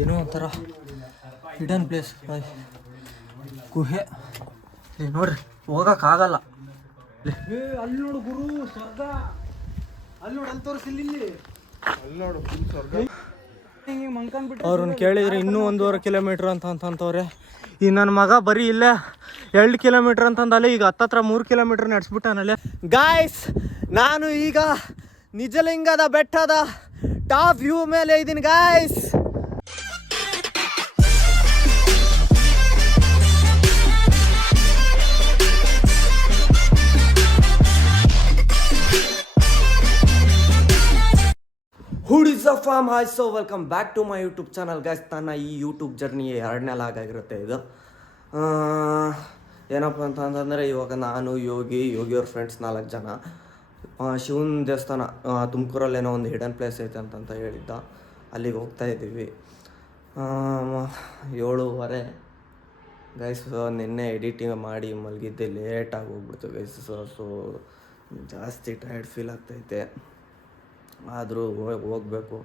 ಏನೋ ಒಂಥರ hidden place ಗುಹೆ ನೋಡ್ರಿ, ಹೋಗೋಕ್ಕಾಗಲ್ಲ. ಅಲ್ಲಿ ನೋಡು ಗುರು, ಸ್ವರ್ಗ. ಅಲ್ಲಿ ನೋಡು, ಅಲ್ಲಿ ತೋರಿಸಿಲ್ಲ, ಇಲ್ಲಿ ಅಲ್ಲಿ ನೋಡು ಸ್ವರ್ಗ. ಅವ್ರನ್ನ ಕೇಳಿದ್ರೆ ಇನ್ನೂ 1.5 ಕಿಲೋಮೀಟ್ರ್ ಅಂತವ್ರೆ. ಈ ನನ್ನ ಮಗ ಬರೀ ಇಲ್ಲೇ 2 ಕಿಲೋಮೀಟ್ರ್ ಅಂತಂದಲ್ಲಿ ಈಗ ಹತ್ತತ್ರ 3 ಕಿಲೋಮೀಟ್ರ್ ನಡೆಸ್ಬಿಟ್ಟಾನಲ್ಲೇ. ಗಾಯ್ಸ್, ನಾನು ಈಗ ನಿಜಲಿಂಗದ ಬೆಟ್ಟದ ಟಾಪ್ ವ್ಯೂ ಮೇಲೆ ಇದ್ದೀನಿ guys. Hood is a farm. Hi, so welcome back to my YouTube channel guys. ನನ್ನ ಈ ಯೂಟ್ಯೂಬ್ ಜರ್ನಿ 2ನೇ ಲಾಗಾಗಿರುತ್ತೆ ಇದು. ಏನಪ್ಪ ಅಂತಂದರೆ ಇವಾಗ ನಾನು ಯೋಗಿಯವ್ರ ಫ್ರೆಂಡ್ಸ್ 4 ಜನ ಶಿವನ ದೇವಸ್ಥಾನ ತುಮಕೂರಲ್ಲಿ ಏನೋ ಒಂದು ಹಿಡನ್ ಪ್ಲೇಸ್ ಐತೆ ಅಂತ ಹೇಳಿದ್ದ, ಅಲ್ಲಿಗೆ ಹೋಗ್ತಾ ಇದ್ದೀವಿ. 7:30 ಗೈಸ್. ನಿನ್ನೆ ಎಡಿಟಿಂಗ್ ಮಾಡಿ ಮಲಗಿದ್ದೆ, ಲೇಟಾಗಿ ಹೋಗ್ಬಿಡ್ತು ಗೈಸ್. ಸೊ ಜಾಸ್ತಿ ಟಯರ್ಡ್ ಫೀಲ್ ಆಗ್ತೈತೆ. ಆದರೂ ಹೋಗಬೇಕು.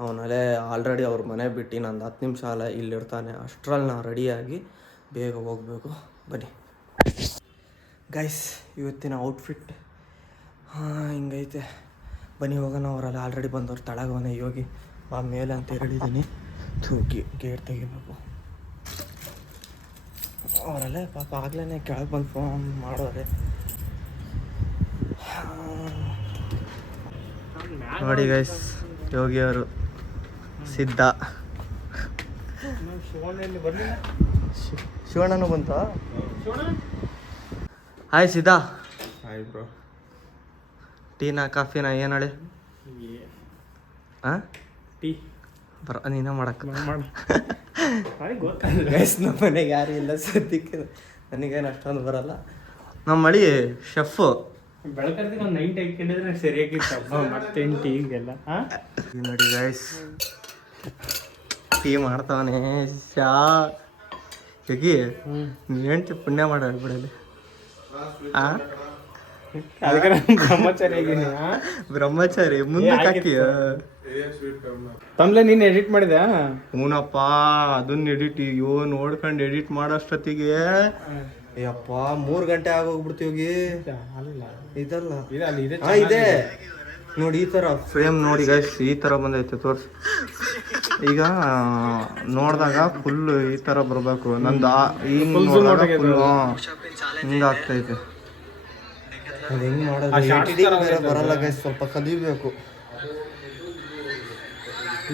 ಅವನಲ್ಲೇ ಆಲ್ರೆಡಿ ಅವ್ರ ಮನೆ ಬಿಟ್ಟು ನಂದು 10 ನಿಮಿಷ ಅಲ್ಲ ಇಲ್ಲಿರ್ತಾನೆ. ಅಷ್ಟರಲ್ಲಿ ನಾವು ರೆಡಿಯಾಗಿ ಬೇಗ ಹೋಗಬೇಕು. ಬನ್ನಿ ಗೈಸ್, ಇವತ್ತಿನ ಔಟ್ಫಿಟ್ ಹಿಂಗೈತೆ. ಬನ್ನಿ ಹೋಗೋಣ. ಅವರಲ್ಲಿ ಆಲ್ರೆಡಿ ಬಂದವ್ರು ತಳಗವನೇ ಯೋಗಿ ಬಾ ಮೇಲೆ ಅಂತ ಹೇಳಿದ್ದೀನಿ. ಗೇಟ್ ತೆಗಿಬೇಕು. ಅವರಲ್ಲೇ ಪಾಪ ಆಗ್ಲೇ ಕೆಳಗೆ ಬಂದು ಫೋನ್ ಮಾಡೋರೆ. ನೋಡಿ ಗೈಸ್, ಯೋಗಿಯವರು ಸಿದ್ಧ. ಶಿವಣ್ಣನೂ ಬಂತ. ಹಾಯ್ ಸಿದ್ಧ. Hi bro. ಟೀನಾ ಕಾಫಿನಾ ಏನು ಹೇಳಿ? ಟೀ ನೀನ ಮಾಡಕ್ಕೆ ಗೈಸ್. ನಮ್ಮ ಮನೆಗೆ ಯಾರು ಇಲ್ಲ ಸದ್ಯಕ್ಕೆ, ನನಗೇನು ಅಷ್ಟೊಂದು ಬರಲ್ಲ. ನಮ್ಮ ಮಳಿ ಶೆಫು ಬೆಳಕರ್ದಿಗೆ ಒಂದು 9 ಟೈಕೊಂಡಿದ್ರೆ ಸರಿಯಾಗಿತ್ತು. ಮತ್ತೆ ಟೀಗೆಲ್ಲ ನೋಡಿ ಗೈಸ್, ಟೀ ಮಾಡ್ತಾವನೆ ಶಾ ಯೋಗಿ. ನೀವೇಂಟಿ ಪುಣ್ಯ ಮಾಡ್ಬಿಡಲಿ. ಬ್ರಹ್ಮಚಾರಿ ಮುಂದಕ್ಕೆ ಹಾಕಿ ತಮ್ಲೆ ನೀನು ಎಡಿಟ್ ಮಾಡಿದ? ಹೂನಪ್ಪ, ಅದನ್ನ ಎಡಿಟ್ ನೋಡ್ಕೊಂಡು ಎಡಿಟ್ ಮಾಡೋಷ್ಟೊತ್ತಿಗೆ ಅಯ್ಯಪ್ಪ 3 ಗಂಟೆ ಆಗೋಗ್ಬಿಡ್ತೀವಿ. ಇದಲ್ಲ ಇದೆ ನೋಡಿ, ಈ ಥರ ಫ್ರೇಮ್ ನೋಡಿ ಗೈಸ್, ಈ ಥರ ಬಂದೈತೆ ತೋರಿಸಿ. ಈಗ ನೋಡಿದಾಗ ಫುಲ್ ಈ ಥರ ಬರಬೇಕು. ನಂದು ಹಿಂಗೆ ಆಗ್ತೈತೆ. ಅದು ಹೆಂಗೆ ಮಾಡೋದು ಬರಲ್ಲ ಗೈಸ್, ಸ್ವಲ್ಪ ಕಲಿಬೇಕು.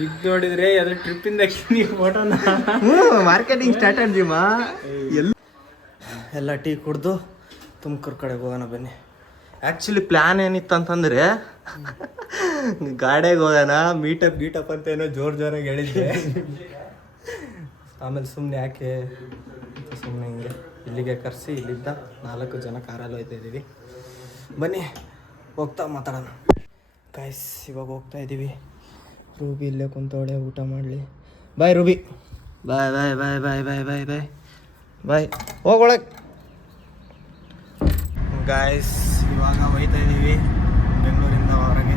ಇದು ನೋಡಿದ್ರೆ ಅದು ಟ್ರಿಪ್ಪಿಂದ ಫೋಟೋನ ಮಾರ್ಕೆಟಿಂಗ್ ಸ್ಟ್ರಾಟಜಿ ಎಲ್ಲ ಟೀ ಕುಡ್ದು ತುಮಕೂರು ಕಡೆಗೆ ಹೋಗೋಣ ಬನ್ನಿ. ಆ್ಯಕ್ಚುಲಿ ಪ್ಲ್ಯಾನ್ ಏನಿತ್ತು ಅಂತಂದರೆ ಗಾಡಿಗೆ ಹೋಗೋಣ, ಗೀಟಪ್ ಅಂತ ಏನೋ ಜೋರಾಗಿ ಹೇಳಿದ್ದೆ. ಆಮೇಲೆ ಸುಮ್ಮನೆ ಯಾಕೆ ಸುಮ್ಮನೆ ಹಿಂಗೆ ಇಲ್ಲಿಗೆ ಕರೆಸಿ ಇಲ್ಲಿದ್ದ 4 ಜನ ಕಾರಲ್ಲಿ ಹೋಗ್ತಾ ಇದ್ದೀವಿ. ಬನ್ನಿ ಹೋಗ್ತಾ ಮಾತಾಡೋಣ ಗೈಸ್. ಇವಾಗ ಹೋಗ್ತಾ ಇದ್ದೀವಿ. ರೂಬಿ ಇಲ್ಲೇ ಕುಂತವಳೆ, ಊಟ ಮಾಡಲಿ. ಬಾಯ್ ರೂಬಿ. ಬಾಯ್ ಬಾಯ್ ಬಾಯ್ ಬಾಯ್ ಬಾಯ್ ಬಾಯ್ ಬಾಯ್ ಬಾಯ್. ಹೋಗೊಳಗೆ ಗಾಯ್ಸ್. ಇವಾಗ ಹೋಗ್ತಾ ಇದ್ದೀವಿ ಬೆಂಗಳೂರಿಂದ ಹೊರಗೆ.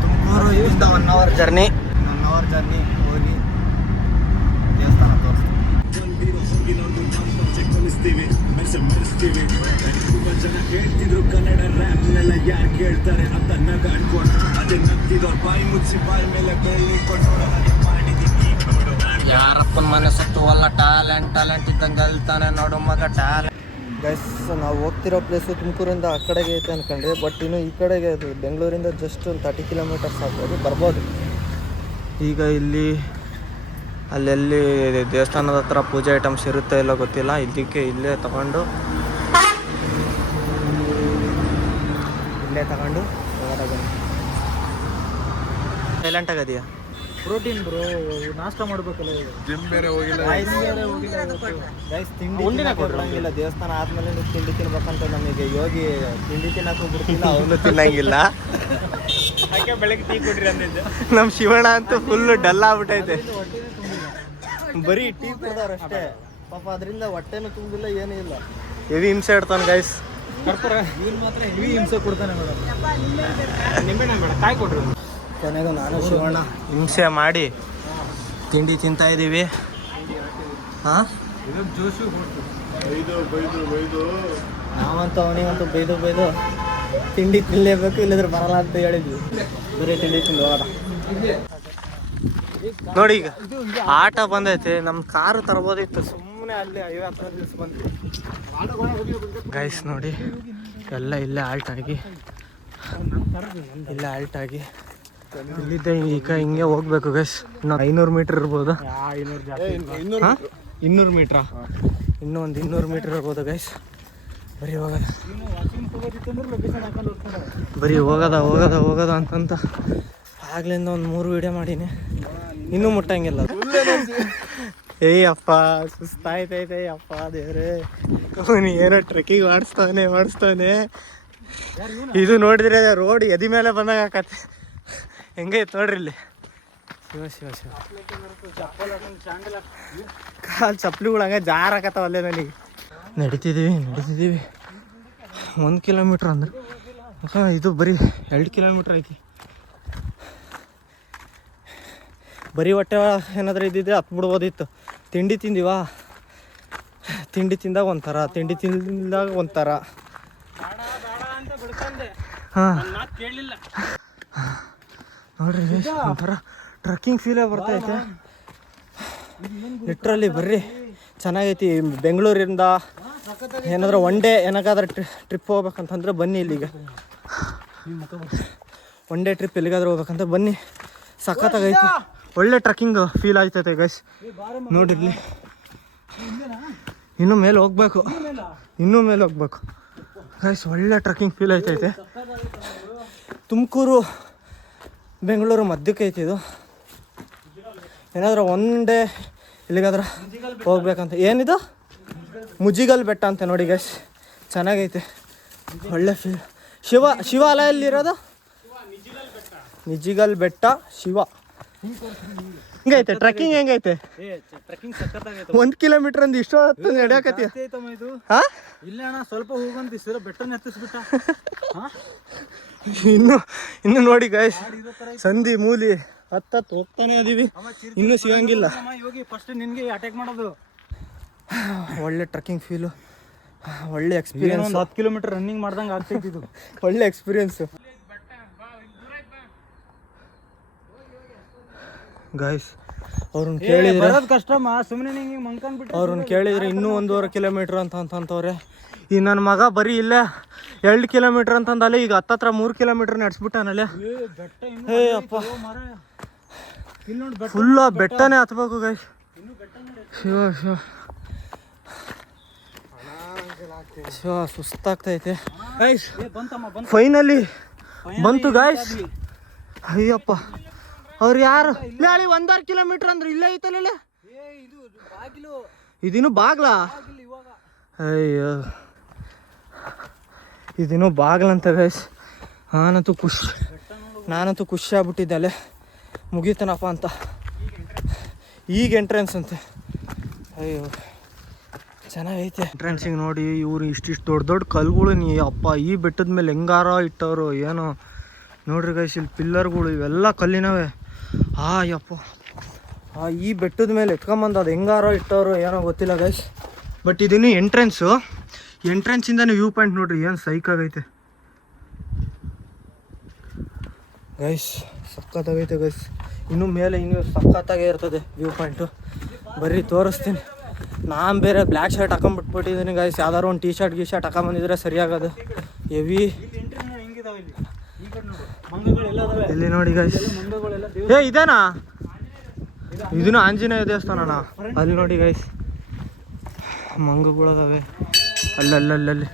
ತುಮಕೂರು ಇಲ್ಲಿಂದ 1 ಅವರ್ ಜರ್ನಿ. 1 ಅವರ್ ಜರ್ನಿ ಹೋಗಿ ದೇವಸ್ಥಾನ ತೋರಿಸ್ತೀವಿ. ಜನ ಹೇಳ್ತಿದ್ರು ಕನ್ನಡ ರ್ಯಾಪ್ನೆಲ್ಲ ಯಾರು ಕೇಳ್ತಾರೆ ಅಂತ ನಗಾಡ್ಕೊಂಡು ಅದೇ ನಗ್ತಿದವ್ರು ಬಾಯಿ ಮುಚ್ಚಿ ಬಾಯಿ ಮೇಲೆ ಬೆಳ್ಳಿ ಕೊಟ್ಟು ಯಾರಪ್ಪನ ಮನೆ ಸತ್ತು ಅಲ್ಲ. ಟ್ಯಾಲೆಂಟ್ ಇದ್ದಂಗೆ ಅಲ್ತಾನೆ ನೋಡು ಮಗ ಟ್ಯಾಲೆಂಟ್. ಗೈಸ್, ನಾವು ಹೋಗ್ತಿರೋ ಪ್ಲೇಸು ತುಮಕೂರಿಂದ ಆ ಕಡೆಗೆ ಐತೆ ಅಂದ್ಕೊಂಡ್ರಿ, ಬಟ್ ಇನ್ನು ಈ ಕಡೆಗೆ ಅದು ಬೆಂಗಳೂರಿಂದ ಜಸ್ಟ್ ಒಂದು 30 ಕಿಲೋಮೀಟರ್ಸ್ ಆಗ್ಬೋದು, ಬರ್ಬೋದು. ಈಗ ಇಲ್ಲಿ ಅಲ್ಲೆಲ್ಲಿ ದೇವಸ್ಥಾನದ ಹತ್ರ ಪೂಜೆ ಐಟಮ್ಸ್ ಇರುತ್ತೆ ಇಲ್ಲ ಗೊತ್ತಿಲ್ಲ. ಇಲ್ಲೇ ತಗೊಂಡು ಸೈಲೆಂಟ್ ಆಗದೆಯಾ? ಪ್ರೋಟೀನ್ ಬ್ರೋ, ನಾಷ್ಟ ಮಾಡ್ಬೇಕಲ್ಲ. ಜಿಮ್ ಬೇರೆ ಹೋಗಿಲ್ಲ ಗೈಸ್. ತಿಂಡಿ ಕೊಡಂಗಿಲ್ಲ. ದೇವಸ್ಥಾನ ಆದ್ಮೇಲೆ ತಿಂಡಿ ತಿನ್ಬೇಕಂತ ನಮಗೆ ಯೋಗಿ ತಿಂಡಿ ತಿನ್ನಕ್ಕೆ ಬಿಡ್ತಿಲ್ಲ, ಅವನು ತಿನ್ನಂಗಿಲ್ಲ. ಹಾಗೆ ಬೆಳಗ್ಗೆ ಟೀ ಕೊಡ್ರಿ ಅಂದಿದ್ದು. ನಮ್ಮ ಶಿವಣ್ಣ ಅಂತೂ ಫುಲ್ಲು ಡಲ್ ಆಗ್ಬಿಟ್ಟೈತೆ. ಬರೀ ಟೀ ಕೊಡ್ದವ್ರು ಅಷ್ಟೇ ಪಾಪ, ಅದರಿಂದ ಹೊಟ್ಟೆನೂ ತುಂಬಿಲ್ಲ, ಏನೂ ಇಲ್ಲ. ಹೆವಿ ಹಿಂಸೆ ಇಡ್ತಾನೆ ಗೈಸ್. ಇವನು ಮಾತ್ರ ಹೆವಿ ಹಿಂಸೆ ಕೊಡ್ತಾನೆ ಮೇಡಮ್. ನಿಂಬೆಹಣ್ಣು ಬೇಡ, ಕಾಯಿ ಕೊಡ್ರಿ. ಕೊನೆಗೂ ನಾನು ಶಿವಣ್ಣ ಹಿಂಸೆ ಮಾಡಿ ತಿಂಡಿ ತಿಂತಾ ಇದ್ದೀವಿ. ಹಾಂ, ಜೋಶು ನಾವಂತೂ ಅವನಿಗಂತೂ ಬೈದು ತಿಂಡಿ ತಿನ್ನಲೇಬೇಕು, ಇಲ್ಲದ್ರೆ ಬರಲ್ಲ ಅಂತ ಹೇಳಿದ್ವಿ. ಬರೀ ತಿಂಡಿ ತಿಂದು ಹೋಗೋದ. ನೋಡಿ ಈಗ ಆಟ ಬಂದೈತೆ. ನಮ್ಮ ಕಾರು ತರ್ಬೋದಿತ್ತು, ಸುಮ್ಮನೆ ಅಲ್ಲಿ 50 ದಿವಸ ಬಂತು ಗೈಸ್. ನೋಡಿ ಎಲ್ಲ ಇಲ್ಲೇ ಆಲ್ಟ್ ಆಗಿ ಇಲ್ಲಿದ್ದೆ. ಈಗ ಹಿಂಗೆ ಹೋಗ್ಬೇಕು ಗೈಸ್. ಇನ್ನು 500 ಮೀಟ್ರ್ ಇರ್ಬೋದು. 200 ಮೀಟ್ರಾ? ಇನ್ನೂ ಒಂದು 200 ಮೀಟ್ರ್ ಇರ್ಬೋದು ಗೈಸ್. ಬರೀ ಹೋಗೋದ ಅಂತಂತ ಆಗ್ಲಿಂದ ಒಂದು 3 ವಿಡಿಯೋ ಮಾಡೀನಿ, ಇನ್ನೂ ಮುಟ್ಟಂಗಿಲ್ಲ. ಅಪ್ಪ ಸುಸ್ತಾಯ್ತೈತೆ ಅಪ್ಪ ದೇವ್ರೆ. ಏನೋ ಟ್ರೆಕ್ಕಿಂಗ್ ಮಾಡಿಸ್ತಾನೆ. ಇದು ನೋಡಿದ್ರೆ ರೋಡ್ ಎದಿ ಮೇಲೆ ಬಂದಾಗ ಆಕತ್ತೆ. ಹೆಂಗೈತೆ ನೋಡ್ರಿ ಇಲ್ಲಿ. ಶಿವ ಕಾಲು ಚಪ್ಪಲಿಗಳು ಹಂಗೆ ಜಾರಾಕತ್ತಾವ ಅಲ್ಲೇ. ನನಗೆ ನಡೀತಿದ್ದೀವಿ 1 ಕಿಲೋಮೀಟ್ರ್ ಅಂದ್ರೆ ಇದು ಬರೀ 2 ಕಿಲೋಮೀಟ್ರ್ ಐತಿ. ಬರೀ ಹೊಟ್ಟೆ ಏನಾದರೂ ಇದ್ದಿದ್ದೆ ಹತ್ತು ಬಿಡ್ಬೋದಿತ್ತು. ತಿಂಡಿ ತಿಂದಿವಾ, ತಿಂಡಿ ತಿಂದಾಗ ಒಂಥರ, ತಿಂಡಿ ತಿಂದಾಗ ಒಂಥರ. ಹಾಂ ನೋಡ್ರಿ ಒಂಥರ ಟ್ರಕ್ಕಿಂಗ್ ಫೀಲೇ ಬರ್ತೈತೆ ಲಿಟ್ರಲ್ಲಿ. ಬರ್ರಿ ಚೆನ್ನಾಗೈತಿ. ಬೆಂಗಳೂರಿಂದ ಏನಾದರೂ ಒನ್ ಡೇ ಏನಾಗಾದ್ರೆ ಟ್ರಿಪ್ ಹೋಗ್ಬೇಕಂತಂದ್ರೆ ಬನ್ನಿ ಇಲ್ಲಿಗೆ. ಒನ್ ಡೇ ಟ್ರಿಪ್ ಎಲ್ಲಿಗಾದ್ರೂ ಹೋಗ್ಬೇಕಂತ ಬನ್ನಿ, ಸಖತ್ತಾಗೈತಿ. ಒಳ್ಳೆ ಟ್ರಕ್ಕಿಂಗ್ ಫೀಲ್ ಆಯ್ತೈತೆ ಗೈಸ್. ನೋಡಿರ್ಲಿ, ಇನ್ನೂ ಮೇಲೆ ಹೋಗ್ಬೇಕು ಗೈಸ್. ಒಳ್ಳೆ ಟ್ರಕ್ಕಿಂಗ್ ಫೀಲ್ ಆಯ್ತೈತೆ. ತುಮಕೂರು ಬೆಂಗಳೂರು ಮಧ್ಯಕ್ಕೆ ಐತಿ ಇದು. ಏನಾದರೂ ಒನ್ ಡೇ ಎಲ್ಲಿಗಾದ್ರೂ ಹೋಗ್ಬೇಕಂತ. ಏನಿದು ಮುಜಿಗಲ್ ಬೆಟ್ಟ ಅಂತ ನೋಡಿ ಗೈಸ್, ಚೆನ್ನಾಗೈತೆ. ಒಳ್ಳೆ ಫೀಲ್. ಶಿವಾಲಯಲ್ಲಿರೋದು ನಿಜಿಗಲ್ ಬೆಟ್ಟ ಶಿವ. ಹೆಂಗೈತೆ ಟ್ರಕ್ಕಿಂಗ್? ಹೆಂಗೈತೆ? 1 ಕಿಲೋಮೀಟರ್ ಅಂದ್ ಇಷ್ಟೊತ್ತು ನಡೆಯಕತ್ತಿ. ಇಲ್ಲ ಅಣ್ಣ, ಸ್ವಲ್ಪ ಹೋಗಂತ ಬೆಟ್ಟನ ಹತ್ತಿಸ್ಬಿಟ್ಟ. ಇನ್ನು ನೋಡಿ ಗೈಸ್, ಸಂಧಿ ಮೂಲಿ ಹತ್ತತ್ತು ಹೋಗ್ತಾನೆ ಅದೀವಿ, ಇನ್ನೂ ಸಿಗಂಗಿಲ್ಲ. ಫಸ್ಟ್ ನಿನ್ಗೆ ಅಟ್ಯಾಕ್ ಮಾಡೋದು. ಒಳ್ಳೆ ಟ್ರಕ್ಕಿಂಗ್ ಫೀಲು, ಒಳ್ಳೆ ಎಕ್ಸ್ಪೀರಿಯನ್ಸ್. 10 ಕಿಲೋಮೀಟರ್ ರನ್ನಿಂಗ್ ಮಾಡ್ದಂಗೆ ಆಗ್ತೈತಿ ಇದು. ಒಳ್ಳೆ ಎಕ್ಸ್ಪೀರಿಯನ್ಸು ಗೈಸ್. ಅವ್ರನ್ನ ಕೇಳಿದ್ರೆ ಕಷ್ಟಮ್ಮ, ಸುಮ್ಮನೆ ನಿಂಗೆ ಮಂಕಂದ್ಬಿಟ್ಟು. ಅವ್ರನ್ನ ಕೇಳಿದ್ರೆ ಇನ್ನೂ 1.5 ಕಿಲೋಮೀಟ್ರ್ ಅಂತಂತವ್ರೆ. ಈ ನನ್ನ ಮಗ ಬರೀ ಇಲ್ಲೇ 2 ಕಿಲೋಮೀಟ್ರ್ ಅಂತಂದಲ್ಲಿ ಈಗ ಹತ್ತತ್ರ 3 ಕಿಲೋಮೀಟ್ರ್ ನಡೆಸ್ಬಿಟ್ಟಾನಲ್ಲೇ. ಅಪ್ಪ ಫುಲ್ಲು ಬೆಟ್ಟನೇ ಹತ್ಬೇಕು ಗೈಸ್. ಶಿವ ಸುಸ್ತಾಗ್ತೈತೆ ಗೈಸ್. ಫೈನಲಿ ಬಂತು ಗೈಸ್. ಅಯ್ಯಪ್ಪ, ಅವ್ರು ಯಾರು ಹೇಳಿ 1.5 ಕಿಲೋಮೀಟ್ರ್ ಅಂದ್ರೆ ಇಲ್ಲೇ ಐತಲ್ಲ. ಇದಿನ್ನು ಬಾಗ್ಲಾ? ಅಯ್ಯೋ, ಇದಿನ್ನು ಬಾಗ್ಲಂತ ಗೈಸ್. ನಾನಂತೂ ಖುಷಿ ಆಗ್ಬಿಟ್ಟಿದ್ದೆ ಅಲ್ಲೇ ಮುಗೀತನಪ್ಪ ಅಂತ. ಈಗ ಎಂಟ್ರೆನ್ಸ್ ಅಂತೆ. ಅಯ್ಯೋ ಚೆನ್ನಾಗೈತೆ ಎಂಟ್ರೆನ್ಸಿಗೆ. ನೋಡಿ ಇವ್ರು ಇಷ್ಟಿಷ್ಟು ದೊಡ್ಡ ಕಲ್ಗಳು. ಅಪ್ಪ ಈ ಬೆಟ್ಟದ ಮೇಲೆ ಹೆಂಗಾರ ಇಟ್ಟವರು ಏನೋ ನೋಡ್ರಿ ಗೈಸ್. ಇಲ್ಲಿ ಪಿಲ್ಲರ್ಗಳು ಇವೆಲ್ಲ ಕಲ್ಲಿನವೇ. ಯಪ್ಪ, ಈ ಬೆಟ್ಟದ ಮೇಲೆ ಎತ್ಕೊಂಬಂದು ಅದು ಹೆಂಗಾರೋ ಇಟ್ಟವರು ಏನೋ ಗೊತ್ತಿಲ್ಲ ಗೈಸ್. ಬಟ್ ಇದನ್ನು ಎಂಟ್ರೆನ್ಸಿಂದನೇ ವ್ಯೂ ಪಾಯಿಂಟ್ ನೋಡ್ರಿ, ಏನು ಸೈಕಾಗೈತೆ ಗೈಸ್. ಸಖತ್ತಾಗೈತೆ ಗೈಸ್. ಇನ್ನೂ ಮೇಲೆ ಇನ್ನೂ ಸಖತ್ತಾಗೇ ಇರ್ತದೆ ವ್ಯೂ ಪಾಯಿಂಟು. ಬರ್ರಿ ತೋರಿಸ್ತೀನಿ. ನಾನು ಬೇರೆ ಬ್ಲ್ಯಾಕ್ ಶರ್ಟ್ ಹಾಕೊಂಡ್ಬಿಟ್ಬಿಟ್ಟಿದ್ದೀನಿ ಗೈಸ್. ಯಾವ್ದಾದ್ರು ಒಂದು ಟೀ ಶರ್ಟ್ ಹಾಕೊಂಬಂದಿದ್ರೆ ಸರಿಯಾಗದು. ಹೆವಿ ಇಲ್ಲಿ ನೋಡಿ ಗೈಸ್. ಇದೇನಾ? ಇದನ್ನು ಆಂಜನೇಯ ದೇವಸ್ಥಾನನಾ? ಅಲ್ಲಿ ನೋಡಿ ಗೈಸ್, ಮಂಗಗಳದಾವೆ ಅಲ್ಲಲ್ಲಿ.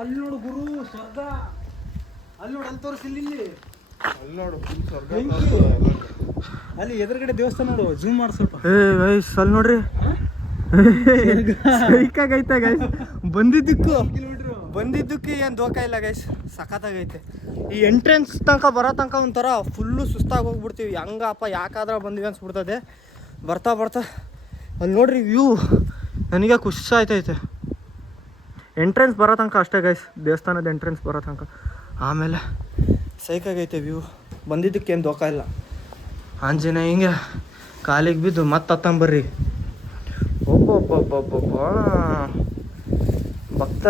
ಅಲ್ಲಿ ನೋಡು ಗುರು, ಸ್ವರ್ಗ. ಅಲ್ಲಿ ನೋಡು, ಅಲ್ಲಿ ತೋರಿಸಿಲ್ಲ. ಅಲ್ಲಿ ಎದುರುಗಡೆ ದೇವಸ್ಥಾನ ನೋಡು, ಜೂಮ್ ಮಾಡಿ ಸ್ವಲ್ಪ. ಗೈಸ್ ಅಲ್ಲಿ ನೋಡ್ರಿ, ಸೈಕಾಗೈತೆ ಗೈಸ್. ಬಂದಿದ್ದಕ್ಕೆ ಏನು ದೋಖ ಇಲ್ಲ ಗೈಸ್, ಸಖತ್ತಾಗೈತೆ. ಈ ಎಂಟ್ರೆನ್ಸ್ ತನಕ ಬರೋ ತನಕ ಒಂಥರ ಫುಲ್ಲು ಸುಸ್ತಾಗಿ ಹೋಗ್ಬಿಡ್ತೀವಿ. ಹಂಗಪ್ಪ ಯಾಕಾದ್ರೆ ಬಂದ್ವಿ ಅನ್ಸ್ಬಿಡ್ತದೆ. ಬರ್ತಾ ಅಲ್ಲಿ ನೋಡ್ರಿ ವ್ಯೂ, ನನಗೆ ಖುಷಿ ಆಯ್ತೈತೆ. ಎಂಟ್ರೆನ್ಸ್ ಬರೋ ತನಕ ಅಷ್ಟೇ ಗೈಸ್, ದೇವಸ್ಥಾನದ ಎಂಟ್ರೆನ್ಸ್ ಬರೋ ತನಕ. ಆಮೇಲೆ ಸೈಕಾಗೈತೆ ವ್ಯೂ. ಬಂದಿದ್ದಕ್ಕೇನು ದೋಖ ಇಲ್ಲ. ಆಂಜನೇಯ ಹಿಂಗೆ ಕಾಲಿಗೆ ಬಿದ್ದು ಮತ್ತೆ ಹತ್ತಂಬರ್ರಿ. ಒಬ್ಬೊಬ್ಬೊಬ್ಬೊಬ್ಬೊಬ್ಬ ಭಕ್ತ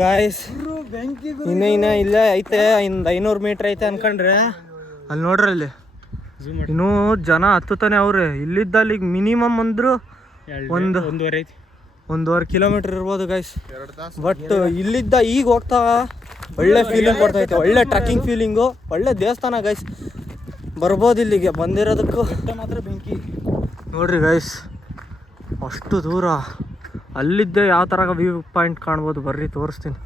ಗಾಯ್ಸ್ ಇನ್ನ ಇಲ್ಲೇ ಐತೆ, ಇನ್ನು 500 ಮೀಟ್ರ್ ಐತೆ ಅನ್ಕೊಂಡ್ರೆ ಅಲ್ಲಿ ನೋಡ್ರಿ ಅಲ್ಲಿ ಇನ್ನೂ ಜನ ಹತ್ತುತ್ತಾನೆ ಅವ್ರೆ. ಇಲ್ಲಿದ್ದ ಅಲ್ಲಿಗೆ ಮಿನಿಮಮ್ ಅಂದ್ರು ಒಂದೂವರೆ ಕಿಲೋಮೀಟರ್ ಇರ್ಬೋದು ಗೈಸ್. ಬಟ್ ಇಲ್ಲಿದ್ದ ಈಗ ಹೋಗ್ತಾ ಒಳ್ಳೆ ಫೀಲಿಂಗ್ ಕೊಡ್ತೈತೆ, ಒಳ್ಳೆ ಟ್ರಕ್ಕಿಂಗ್ ಫೀಲಿಂಗು, ಒಳ್ಳೆ ದೇವಸ್ಥಾನ ಗೈಸ್. ಬರ್ಬೋದು ಇಲ್ಲಿಗೆ ಬಂದಿರೋದಕ್ಕೂ ಮಾತ್ರ ಬೆಂಕಿ ನೋಡ್ರಿ ಗೈಸ್. ಅಷ್ಟು ದೂರ ಅಲ್ಲಿದ್ದೆ ಯಾವ ಥರ ವ್ಯೂ ಪಾಯಿಂಟ್ ಕಾಣ್ಬೋದು ಬರ್ರಿ ತೋರಿಸ್ತೀನಿ.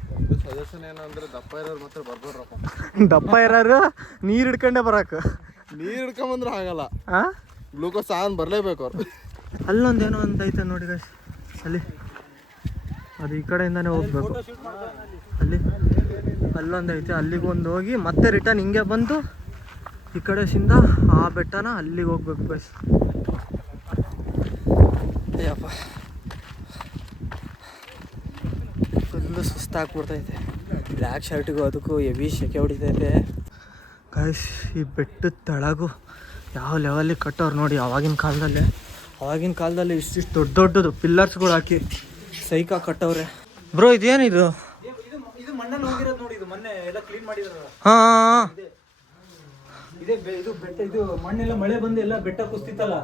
ಸಜೆಷನ್ ಏನಂದ್ರೆ ದಪ್ಪ ಇರೋರು ಮಾತ್ರ ಬರ್ಬೋದ್ರಪ್ಪ. ದಪ್ಪ ಇರೋರು ನೀರು ಹಿಡ್ಕೊಂಡೇ ಬರಕ್ಕೆ, ನೀರು ಹಿಡ್ಕೊಂಬಂದ್ರೆ ಆಗಲ್ಲ, ಗ್ಲೂಕೋಸ್ ಆನ್ ಬರಲೇಬೇಕು ಅವ್ರು. ಅಲ್ಲೊಂದೇನೋ ಒಂದು ಐತೆ ನೋಡಿ ಗೈಸ್, ಅಲ್ಲಿ ಅದು ಈ ಕಡೆಯಿಂದಾನೇ ಹೋಗ್ಬೇಕು. ಅಲ್ಲೊಂದು ಐತೆ, ಅಲ್ಲಿಗೆ ಒಂದು ಹೋಗಿ ಮತ್ತೆ ರಿಟರ್ನ್ ಹಿಂಗೆ ಬಂದು ಈ ಕಡೆಯಿಂದ ಆ ಬೆಟ್ಟನ ಅಲ್ಲಿಗೆ ಹೋಗ್ಬೇಕು ಗೈಸ್. ಅಯ್ಯಪ್ಪ ಫುಲ್ಲು ಸುಸ್ತಾಗ್ಬಿಡ್ತೈತೆ. ಬ್ಲ್ಯಾಕ್ ಶರ್ಟಿಗೂ ಅದಕ್ಕೂ ಹೆವಿ ಸೆಕೆ ಹೊಡಿತೈತೆ ಗೈಸ್. ಈ ಬೆಟ್ಟದ ತೆಳಗು ಯಾವ ಲೆವೆಲಿಗೆ ಕಟ್ಟೋರು ನೋಡಿ. ಆವಾಗಿನ ಕಾಲದಲ್ಲಿ ಇಷ್ಟಿಷ್ಟು ದೊಡ್ಡದು ಪಿಲ್ಲರ್ಸ್ಗಳು ಹಾಕಿ ಸೈಕ ಕಟ್ಟವ್ರೆ. ಬ್ರೋ ಇದೇನಿದು? ಇದು ಮಣ್ಣಲ್ಲಿ ಹೋಗಿರೋದು ನೋಡಿ, ಇದು ಮೊನ್ನೆ ಎಲ್ಲ ಕ್ಲೀನ್ ಮಾಡಿದ್ರು. ಹಾಂ ಇದು ಬೆಟ್ಟ, ಇದು ಮಣ್ಣೆಲ್ಲ ಮಳೆ ಬಂದು ಎಲ್ಲ ಬೆಟ್ಟ ಕುಸ್ತಿತ್ತಲ್ಲ,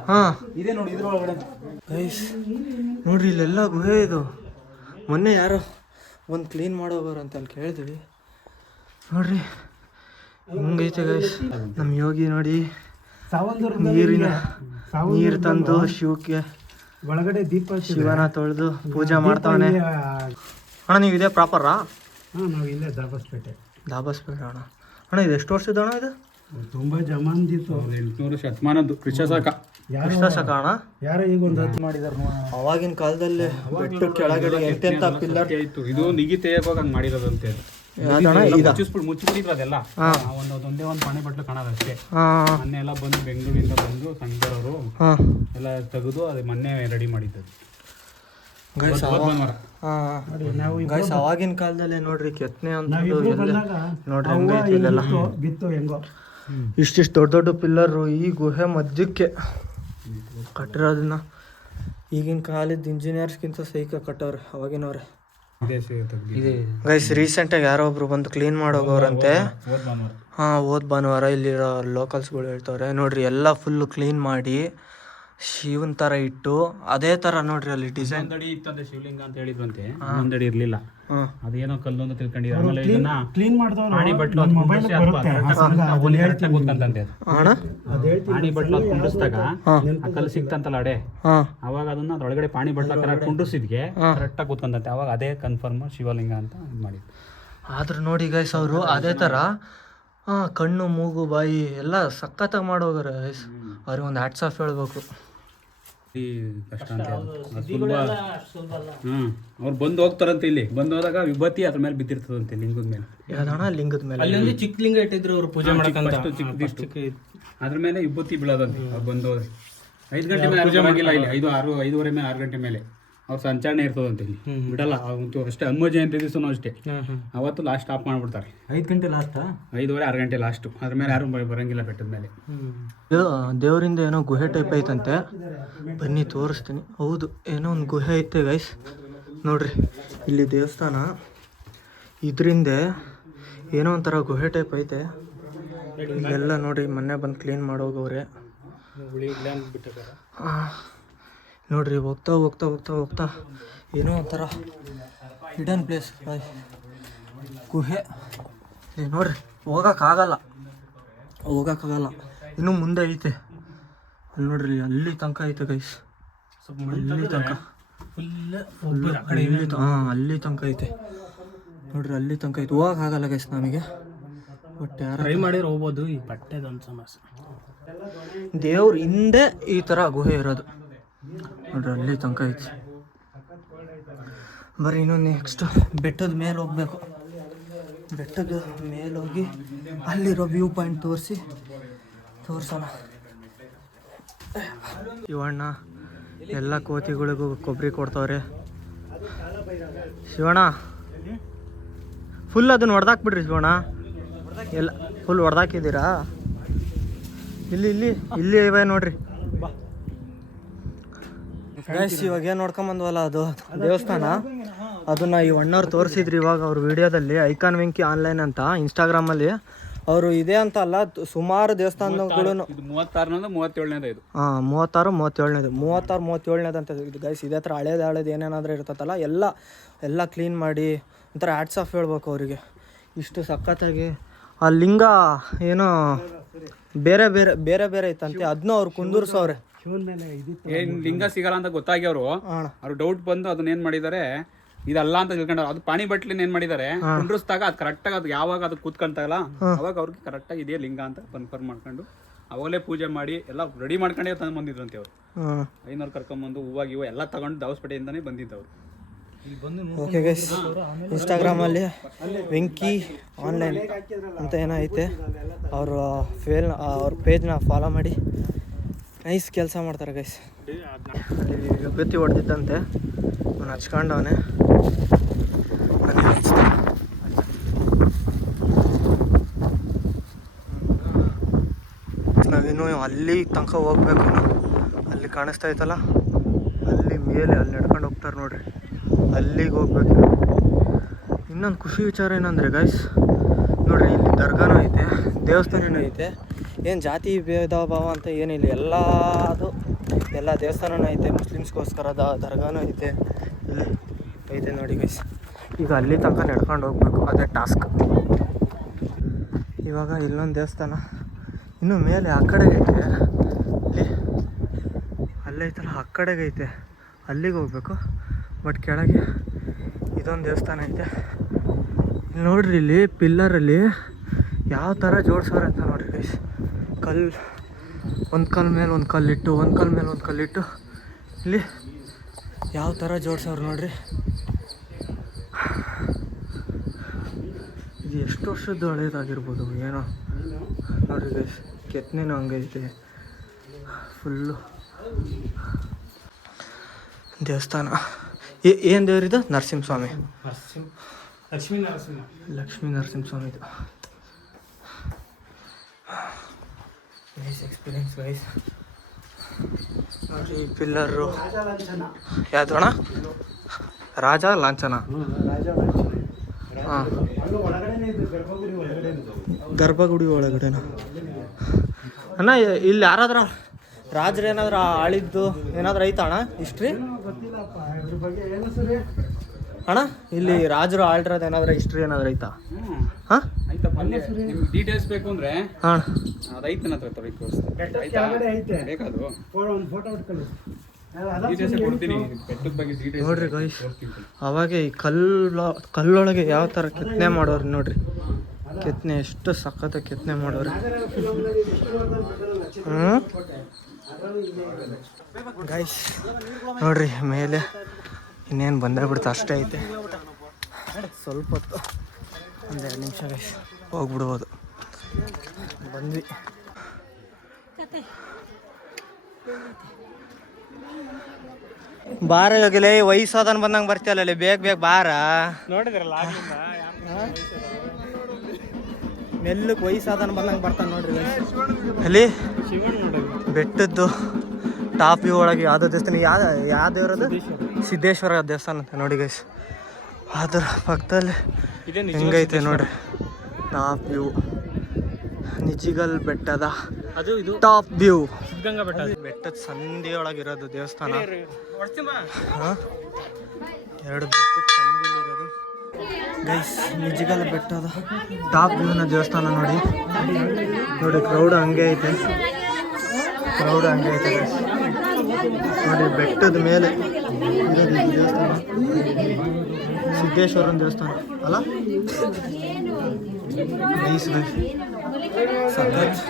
ಇದೇ ನೋಡಿ ಇದ್ರೊಳಗಡೆ ಗೈಸ್. ನೋಡ್ರಿ ಇಲ್ಲೆಲ್ಲ ಗುಹೆ ಇದು. ಮೊನ್ನೆ ಯಾರೋ ಒಂದು ಕ್ಲೀನ್ ಮಾಡೋಗೋರು ಅಂತ ಅಲ್ಲಿ ಕೇಳಿದ್ವಿ. ನೋಡ್ರಿ ಹಿಂಗೈತೆ ಗೈಸ್. ನಮ್ಮ ಯೋಗಿ ನೋಡಿ ನೀರು ತಂದು ಶಿವಕ್ಕೆ ಒಳಗಡೆ ದೀಪ ಶಿವನ ತೊಳೆದು ಪೂಜೆ ಮಾಡ್ತಾವನೆ. ಅಣ್ಣ ನೀವು ಇದೇ ಪ್ರಾಪರಾ? ನಾವು ಇಲ್ಲೇ ದಾಬಸ್ಪೇಟೆ ಅಣ್ಣ ಇದು ಎಷ್ಟು ವರ್ಷದ ಅಣ್ಣ ಇದು? ತುಂಬಾ ಜಮಾನ್ದಿತ್ತು, 800 ಶತಮಾನದ್ದು ಕ್ರಿಸ್ತಶಕ ಅಣ್ಣ. ಯಾರೋ ಈಗ ಒಂದು ಹತ್ತು ಮಾಡಿದಾರೆ. ಅವಾಗಿನ ಕಾಲದಲ್ಲಿ ಬೆಟ್ಟ ಕೆಳಗಡೆ ಎಂತೆಂತ ಪಿಲ್ಲರ್ ಇತ್ತು. ಇದು ನಿಗಿ ತೆಗಿಯೋಕೆ ಹಂಗೆ ಮಾಡಿರೋದಂತೆ. ಮುಚ್ಚಿಬಿಟ್ಟಿದ್ರು ಅದೆಲ್ಲ. ಒಂದೇ ಒಂದು ಪಾಣಿ ಬಟ್ಲು ಕಾಣೋದು ಅಷ್ಟೇ. ಮೊನ್ನೆ ಎಲ್ಲ ಬಂದು ಬೆಂಗಳೂರಿಂದ ಬಂದು ಸಂಘದವರು ಎಲ್ಲ ತೆಗೆದು ಅದು ಮೊನ್ನೆ ರೆಡಿ ಮಾಡಿದ್ದು. ಗೈಸ್ ಅವಾಗಿನ ಕಾಲದಲ್ಲಿ ನೋಡ್ರಿ ಕೆತ್ತನೆ ಅಂತ ನೋಡ್ರಿ ಇಲ್ಲೆಲ್ಲ ಇಷ್ಟಿಷ್ಟು ದೊಡ್ಡ ಪಿಲ್ಲರು ಈ ಗುಹೆ ಮಧ್ಯಕ್ಕೆ ಕಟ್ಟಿರೋದನ್ನ ಈಗಿನ ಕಾಲದ ಇಂಜಿನಿಯರ್ಸ್ಗಿಂತ ಸೈಕ ಕಟ್ಟವ್ರೆ ಅವಾಗಿನವ್ರೆ. ಗೈಸ್ ರೀಸೆಂಟಾಗಿ ಯಾರೋ ಒಬ್ರು ಬಂದು ಕ್ಲೀನ್ ಮಾಡೋಗವ್ರಂತೆ. ಹೋದ ಭಾನುವಾರ ಇಲ್ಲಿರೋ ಲೋಕಲ್ಸ್ಗಳು ಹೇಳ್ತವ್ರೆ. ನೋಡ್ರಿ ಎಲ್ಲ ಫುಲ್ಲು ಕ್ಲೀನ್ ಮಾಡಿ ಶಿವನ್ ತರ ಇಟ್ಟು ಅದೇ ತರ ನೋಡ್ರಿ ಅಲ್ಲಿ ಡಿಸೈನ್. ಇತ್ತಂತೆ ಶಿವಲಿಂಗ ಅಂತ ಹೇಳಿದ್ರಂತೆ, ಒಂದಡಿ ಇರ್ಲಿಲ್ಲ. ಅದೇನೋ ಕಲ್ಲು ಅಂತ ತಿಳ್ಕೊಂಡಿದ್ರು. ಆಮೇಲೆ ಇದನ್ನ ಕ್ಲೀನ್ ಮಾಡಿದವರು ಆಣಿ ಬಟ್ಲು ಆಣಿ ಬಟ್ಲು ಕುಂಡಿಸ್ದಾಗ ಆ ಕಲ್ಲು ಸಿಕ್ತಂತಲ್ಲ ಅಡೆ, ಅವಾಗ ಅದನ್ನ ಅದ್ರೊಳಗಡೆ ಪಾಣಿ ಬಟ್ಲ ಕುಂಡಿಸಿದ್ಗೆ ಕರೆಕ್ಟಾಗಿ ಕೂತ್ಕೊಂಡಂತೆ. ಅವಾಗ ಅದೇ ಕನ್ಫರ್ಮ್ ಶಿವಲಿಂಗ ಅಂತ ಇದು ಮಾಡಿದ್ರು. ಆದ್ರೂ ನೋಡಿ ಗೈಸ್ ಅವರು ಅದೇ ತರ ಕಣ್ಣು ಮೂಗು ಬಾಯಿ ಎಲ್ಲ ಸಖತ್ತಾಗಿ ಮಾಡೋಗ್ರೆ ಗೈಸ್. ಅವ್ರಿಗೆ ಒಂದು ಹ್ಯಾಟ್ಸ್ ಆಫ್ ಹೇಳ್ಬೇಕು. ಕಷ್ಟ ಅಂತ ಅವ್ರು ಬಂದು ಹೋಗ್ತಾರಂತೆ. ಇಲ್ಲಿ ಬಂದು ಹೋದಾಗ ವಿಭೂತಿ ಅದ್ರ ಮೇಲೆ ಬಿದ್ದಿರ್ತದಂತೆ, ಲಿಂಗದ ಮೇಲೆ. ಯಾವ್ದಣ್ಣ ಲಿಂಗದ ಮೇಲೆ? ಅಲ್ಲಿ ಚಿಕ್ಕ ಲಿಂಗ ಇಟ್ಟಿದ್ರು ಅವ್ರು ಪೂಜೆ ಮಾಡಕ್ಕಂತ. ಅದ್ರ ಮೇಲೆ ವಿಭೂತಿ ಬೀಳೋದಂತೆ. ಅವ್ರು ಬಂದು ಹೋದ್ರೆ 5 ಗಂಟೆ ಮೇಲೆ ಪೂಜೆ ಮಾಡಿಲ್ಲ. ಇಲ್ಲಿ 5:30 ಮೇಲೆ 6 ಗಂಟೆ ಮೇಲೆ ಅವ್ರ ಸಂಚಾರಣೆ ಇರ್ತದಂತೆ. ಇಲ್ಲಿ ಬಿಡಲ್ಲ ಅವಂತೂ ಅಷ್ಟೇ. ಹನುಮ ಜಯಂತಿ ದಿವಸನೂ ಅಷ್ಟೇ. ಅವತ್ತು ಲಾಸ್ಟ್ ಸ್ಟಾಪ್ ಮಾಡ್ಬಿಡ್ತಾರೆ. 5 ಗಂಟೆ ಲಾಸ್ಟಾ? 5:30 6 ಗಂಟೆ ಲಾಸ್ಟು. ಅದ್ರ ಮೇಲೆ ಯಾರು ಬರಂಗಿಲ್ಲ ಬೆಟ್ಟದ ಮೇಲೆ. ದೇವರಿಂದ ಏನೋ ಗುಹೆ ಟೈಪ್ ಐತಂತೆ, ಬನ್ನಿ ತೋರಿಸ್ತೀನಿ. ಹೌದು ಏನೋ ಒಂದು ಗುಹೆ ಐತೆ ಗೈಸ್. ನೋಡ್ರಿ ಇಲ್ಲಿ ದೇವಸ್ಥಾನ, ಇದರಿಂದ ಏನೋ ಒಂಥರ ಗುಹೆ ಟೈಪ್ ಐತೆ. ಇಲ್ಲೆಲ್ಲ ನೋಡಿ ಮೊನ್ನೆ ಬಂದು ಕ್ಲೀನ್ ಮಾಡೋಗವ್ರೆ. ನೋಡ್ರಿ ಹೋಗ್ತಾ ಹೋಗ್ತಾ ಹೋಗ್ತಾ ಹೋಗ್ತಾ ಏನೋ ಒಂಥರ ಹಿಡನ್ ಪ್ಲೇಸ್ ಗುಹೆ. ನೋಡ್ರಿ ಹೋಗೋಕ್ಕಾಗಲ್ಲ, ಇನ್ನೂ ಮುಂದೆ ಐತೆ. ಅಲ್ಲಿ ನೋಡ್ರಿ ಅಲ್ಲಿ ತನಕ ಐತೆ ಗೈಸ್, ಅಲ್ಲಿ ತನಕ ಅಲ್ಲಿ ತನಕ ಐತೆ ನೋಡ್ರಿ, ಅಲ್ಲಿ ತನಕ ಐತೆ. ಹೋಗೋಕ್ಕಾಗಲ್ಲ ಗೈಸ್ ನಮಗೆ. ಬಟ್ ಯಾರು ಟ್ರೈ ಮಾಡಿದ್ರೆ ಹೋಗ್ಬೋದು. ಈ ಬಟ್ಟೆದೊಂದು ಸಮಸ್ಯೆ. ದೇವ್ರ ಹಿಂದೆ ಈ ಥರ ಗುಹೆ ಇರೋದು ನೋಡ್ರಿ, ಅಲ್ಲಿ ತನಕ ಐತಿ. ಬರೀ ಇನ್ನೊಂದು ನೆಕ್ಸ್ಟ್ ಬೆಟ್ಟದ ಮೇಲೆ ಹೋಗ್ಬೇಕು. ಬೆಟ್ಟದ ಮೇಲೆ ಹೋಗಿ ಅಲ್ಲಿರೋ ವ್ಯೂ ಪಾಯಿಂಟ್ ತೋರ್ಸೋಣ. ಶಿವಣ್ಣ ಎಲ್ಲ ಕೋತಿಗಳಿಗೂ ಕೊಬ್ಬರಿ ಕೊಡ್ತವ್ರೆ. ಶಿವಣ್ಣ ಫುಲ್ ಅದನ್ನ ಹೊಡೆದಾಕ್ಬಿಡ್ರಿ ಶಿವಣ್ಣ. ಎಲ್ಲ ಫುಲ್ ಹೊಡೆದಾಕಿದ್ದೀರಾ? ಇಲ್ಲಿ ಇವೆ ನೋಡ್ರಿ. ಗೈಸ್ ಇವಾಗ ಏನು ನೋಡ್ಕೊಂಬಂದ್ವಲ್ಲ ಅದು ದೇವಸ್ಥಾನ, ಅದನ್ನ ಈ ಅಣ್ಣವ್ರು ತೋರಿಸಿದ್ರಿ ಇವಾಗ ಅವ್ರ ವಿಡಿಯೋದಲ್ಲಿ, ಐಕಾನ್ ವೆಂಕಿ ಆನ್ಲೈನ್ ಅಂತ ಇನ್ಸ್ಟಾಗ್ರಾಮಲ್ಲಿ. ಅವರು ಇದೆ ಅಂತ ಅಲ್ಲ, ಸುಮಾರು ದೇವಸ್ಥಾನಗಳು 36 ಇದು. ಹಾಂ 36 37 ಅಂತ ಇದು ಗೈಸ್. ಇದೇ ಥರ ಹಳೇದು ಏನೇನಾದ್ರೂ ಇರ್ತತ್ತಲ್ಲ ಎಲ್ಲ ಕ್ಲೀನ್ ಮಾಡಿ ಒಂಥರ ಹ್ಯಾಟ್ಸ್ ಆಫ್ ಹೇಳ್ಬೇಕು ಅವರಿಗೆ. ಇಷ್ಟು ಸಖತ್ತಾಗಿ ಆ ಲಿಂಗ ಏನೋ ಬೇರೆ ಬೇರೆ ಬೇರೆ ಬೇರೆ ಐತಂತೆ, ಅದನ್ನೂ ಅವ್ರು ಕುಂದೂರ್ಸವ್ರೆ. ಏನ್ ಲಿಂಗ ಸಿಗಲ್ಲ ಅಂತ ಗೊತ್ತಾಗಿ ಅವ್ರು ಡೌಟ್ ಬಂದು ಅದನ್ನ ಏನ್ ಮಾಡಿದ್ದಾರೆ, ಇದಲ್ಲ ಅಂತ ತಿಳ್ಕೊಂಡ್ರು. ಅದು ಪಾಣಿ ಬಟ್ಲಿನ ಏನ್ ಮಾಡಿದ್ದಾರೆ, ಕುಂಡ್ರಿಸಿದಾಗ ಅದು ಕರೆಕ್ಟಾಗಿ ಅದು ಯಾವಾಗ ಅದು ಕೂತ್ಕೊಂತಾಗಲ್ಲ ಅವಾಗ ಅವ್ರಿಗೆ ಕರೆಕ್ಟಾಗಿ ಇದೇ ಲಿಂಗ ಅಂತ ಕನ್ಫರ್ಮ್ ಮಾಡ್ಕೊಂಡು ಅವಾಗಲೇ ಪೂಜೆ ಮಾಡಿ ಎಲ್ಲ ರೆಡಿ ಮಾಡ್ಕೊಂಡೇ ತಂದು ಬಂದಿದ್ರಂತೆ ಅವ್ರು. 500 ಕರ್ಕೊಂಬಂದು ಹೂವು ಎಲ್ಲ ತಗೊಂಡು ದಾವಸ್ಪೇಟೆಯಿಂದಾನೇ ಬಂದಿದ್ದವ್ರು. ಓಕೆ ಗೈಸ್, ಇನ್ಸ್ಟಾಗ್ರಾಮಲ್ಲಿ ವೆಂಕಿ ಆನ್ಲೈನ್ ಅಂತ ಏನೋ ಐತೆ, ಅವ್ರ ಪೇಜ್ನ ಫಾಲೋ ಮಾಡಿ. ನೈಸ್ ಕೆಲಸ ಮಾಡ್ತಾರೆ ಗೈಸ್. ಅಲ್ಲಿ ವಿಭೂತಿ ಹೊಡೆದಿದ್ದಂತೆ ನಾನು ಹಚ್ಕೊಂಡವನೆ. ನಾವಿನ್ನು ಅಲ್ಲಿ ತನಕ ಹೋಗ್ಬೇಕು. ಅಲ್ಲಿ ಕಾಣಿಸ್ತಾ ಐತಲ್ಲ, ಅಲ್ಲಿ ಮೇಲೆ ಅಲ್ಲಿ ನಡ್ಕೊಂಡು ಹೋಗ್ತಾರೆ ನೋಡ್ರಿ, ಅಲ್ಲಿಗೆ ಹೋಗ್ಬೇಕು. ಇನ್ನೊಂದು ಖುಷಿ ವಿಚಾರ ಏನಂದರೆ ಗೈಸ್, ನೋಡ್ರಿ ಇಲ್ಲಿ ದರ್ಗಾನೂ ಐತೆ, ದೇವಸ್ಥಾನನೂ ಐತೆ. ಏನು ಜಾತಿ ಭೇದ ಭಾವ ಅಂತ ಏನಿಲ್ಲ, ಎಲ್ಲ ದೇವಸ್ಥಾನನೂ ಐತೆ. ಮುಸ್ಲಿಮ್ಸ್ಗೋಸ್ಕರ ದರ್ಗಾನೂ ಐತೆ, ಇಲ್ಲಿ ಐತೆ ನೋಡಿ ಗೈಸ್. ಈಗ ಅಲ್ಲಿ ತನಕ ನಡ್ಕೊಂಡು ಹೋಗ್ಬೇಕು, ಅದೇ ಟಾಸ್ಕ್. ಇವಾಗ ಇಲ್ಲೊಂದು ದೇವಸ್ಥಾನ ಇನ್ನು ಮೇಲೆ ಆ ಕಡೆಗೆ ಐತೆ, ಅಲ್ಲೈತಲ್ಲ ಆ ಕಡೆಗೆ ಐತೆ, ಅಲ್ಲಿಗೆ ಹೋಗ್ಬೇಕು. ಬಟ್ ಕೆಳಗೆ ಇದೊಂದು ದೇವಸ್ಥಾನ ಐತೆ. ಇಲ್ಲಿ ನೋಡ್ರಿ, ಇಲ್ಲಿ ಪಿಲ್ಲರಲ್ಲಿ ಯಾವ ಥರ ಜೋಡ್ಸೋರೆ ಅಂತ ನೋಡ್ರಿ ಗೈಸ್. ಒಂದು ಕಲ್ ಮೇಲೆ ಒಂದು ಕಲ್ಲಿಟ್ಟು, ಒಂದು ಕಲ್ ಮೇಲೆ ಒಂದು ಕಲ್ಲಿಟ್ಟು ಇಲ್ಲಿ ಯಾವ ಥರ ಜೋಡ್ಸವ್ರು ನೋಡ್ರಿ. ಇದು ಎಷ್ಟು ವರ್ಷದ್ದು ಹಳೇದಾಗಿರ್ಬೋದು ಏನೋ ನೋಡ್ರಿ ಗೈಸ್. ಕೆತ್ತನೆನೂ ಹಂಗೈತೆ ಫುಲ್ಲು. ದೇವಸ್ಥಾನ ಏನು ದೇವ್ರಿದು? ನರಸಿಂಹಸ್ವಾಮಿ, ಲಕ್ಷ್ಮೀ ನರಸಿಂಹಸ್ವಾಮಿ ಇದು. Nice experience guys. ನೋಡಿ ಪಿಲ್ಲರು ಯಾವುದು ಅಣ್ಣ? ರಾಜ ಲಾಂಛನ. ಹಾಂ, ಗರ್ಭಗುಡಿ ಒಳಗಡೆನ ಅಣ್ಣ. ಇಲ್ಲಿ ಯಾರಾದ್ರ ರಾಜರು ಏನಾದ್ರು ಆಳಿದ್ದು ಏನಾದ್ರು ಐತಾ ಅಣ್ಣ ಹಿಸ್ಟ್ರಿ ಅಣ್ಣ? ಇಲ್ಲಿ ರಾಜರು ಆಳಿರೋದು ಏನಾದ್ರು ಹಿಸ್ಟ್ರಿ ಏನಾದ್ರು ಐತಾ? ಹಾಂ ಡೀಟೇಲ್ಸ್ ಬೇಕು ಅಂದ್ರೆ ಹಾಂ ಅದೈತೆ ನನ್ನ ಹತ್ರ ಬೇಕಾದ್ರು ನೋಡ್ರಿ ಗೈಸ್. ಅವಾಗ ಈ ಕಲ್ಲೊಳಗೆ ಯಾವ ಥರ ಕೆತ್ತನೆ ಮಾಡೋರು ನೋಡ್ರಿ. ಕೆತ್ತನೆ ಎಷ್ಟು ಸಖತ್ ಕೆತ್ತನೆ ಮಾಡೋರು. ಗೈಸ್ ನೋಡ್ರಿ ಮೇಲೆ ಇನ್ನೇನು ಬಂದೇ ಬಿಡ್ತು, ಅಷ್ಟೇ ಐತೆ. ಸ್ವಲ್ಪ ಹೊತ್ತು, ಒಂದೆರಡು ನಿಮಿಷ ಗೈಸ್, ಹೋಗ್ಬಿಡ್ಬೋದು. ಬಂದ್ವಿ. ಬಾರ ಹೋಗಿಲ್ಲ, ವಯಸ್ಸಾದನ್ ಬಂದಂಗೆ ಬರ್ತೀಯಲ್ಲ, ಬೇಗ ಬಾರ. ನೋಡಿದ್ರಲ್ಲ ಮೆಲ್ಲಕ್ಕೆ ವಯಸ್ಸಾದನ್ ಬಂದಂಗೆ ಬರ್ತಾನೆ ನೋಡ್ರಿ. ಅಲ್ಲಿ ಬೆಟ್ಟದ್ದು ಟಾಪ್ ವ್ಯೂ ಒಳಗೆ ಯಾವುದೋ ದೇವಸ್ಥಾನ, ಯಾವ ದೇವರದು? ಸಿದ್ದೇಶ್ವರ ದೇವಸ್ಥಾನ ಅಂತ ನೋಡಿ ಗೈಸ್. ಅದ್ರ ಪಕ್ಕದಲ್ಲಿ ಹೆಂಗೈತೆ ನೋಡ್ರಿ ಟಾಪ್ ವ್ಯೂ. ನಿಜಿಗಲ್ ಬೆಟ್ಟದ ಅದು ಇದು ಟಾಪ್ ವ್ಯೂ. ಸಿದ್ಧಗಂಗಾ ಬೆಟ್ಟ, ಬೆಟ್ಟದ ಸಂದಿಯೊಳಗಿರೋದು ದೇವಸ್ಥಾನ. ಎರಡು ಬೆಟ್ಟದ ಸಂದಿಲಿರೋದು ಗೈಸ್. ನಿಜಿಗಲ್ ಬೆಟ್ಟದ ಟಾಪ್ ವ್ಯೂನ ದೇವಸ್ಥಾನ ನೋಡಿ. ಕ್ರೌಡ್ ಹಂಗೆ ಐತೆ, ಗೈಸ್. ನೋಡಿ ಬೆಟ್ಟದ ಮೇಲೆ ದೇವಸ್ಥಾನ, ಸಿದ್ದೇಶ್ವರನ ದೇವಸ್ಥಾನ ಅಲ್ಲ ಗೈಸ್. ಸಖತ್